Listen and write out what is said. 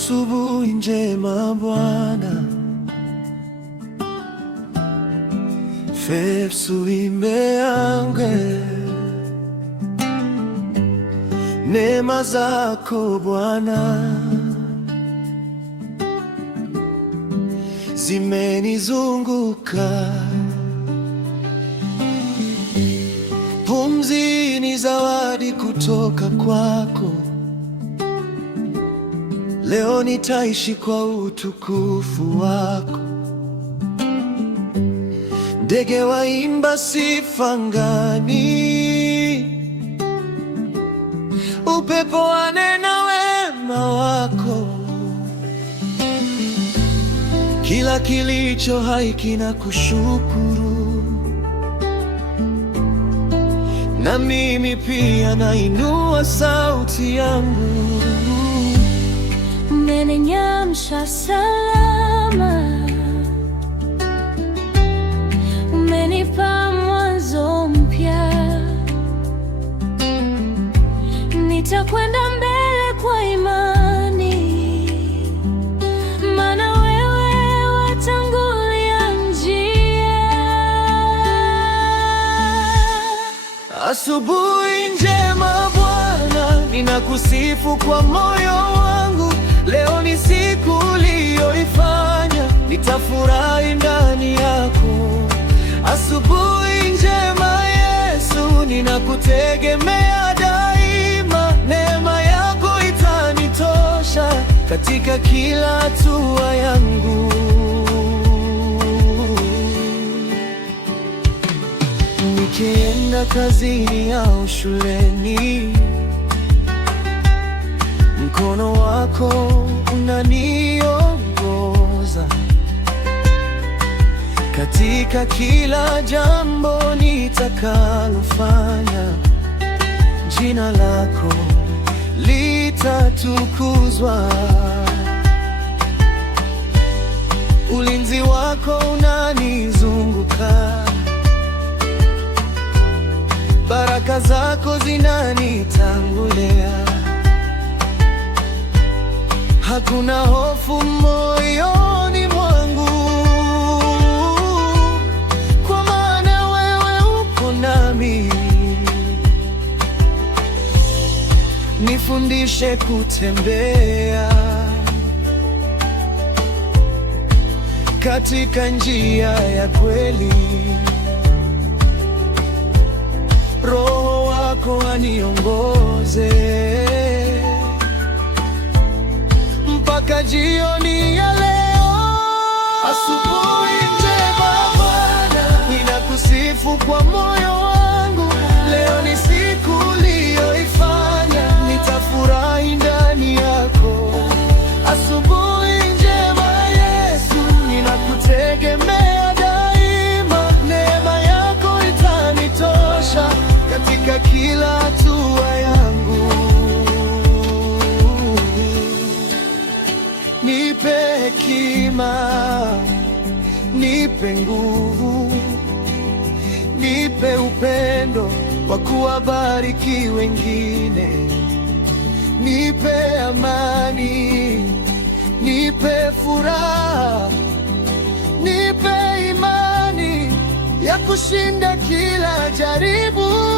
Asubuhi njema Bwana, fesu imeange. Neema zako Bwana zimenizunguka. Pumzi ni zawadi kutoka kwako. Leo nitaishi kwa utukufu wako. Ndege waimba sifa angani, upepo wanena wema wako. Kila kilicho hai kinakushukuru, na mimi pia nainua sauti yangu. Umeniamsha salama, umenipa mwanzo mpya. Nitakwenda mbele kwa imani, maana wewe watangulia njia. Asubuhi njema Bwana, ninakusifu kwa moyo wangu. Leo ni siku uliyoifanya, nitafurahi ndani yako. Asubuhi njema Yesu, ninakutegemea daima. Neema yako itanitosha katika kila hatua yangu. Nikienda kazini au shuleni, mkono wako unaniongoza. Katika kila jambo nitakalofanya, jina lako litatukuzwa. Ulinzi wako unanizunguka, baraka zako zinanitangulia. Hakuna hofu moyoni mwangu, kwa maana wewe uko nami. Nifundishe kutembea katika njia ya kweli. Roho wako aniongoze mpaka jioni ya leo. Asubuhi njema Bwana, ninakusifu kwa moyo wangu. Leo ni siku uliyoifanya, nitafurahi ndani yako. Asubuhi njema Yesu, ninakutegemea daima. Neema yako itanitosha katika kila hatua yangu. Nipe hekima, nipe nguvu, nipe upendo wa kuwabariki wengine. Nipe amani, nipe furaha, nipe imani ya kushinda kila jaribu.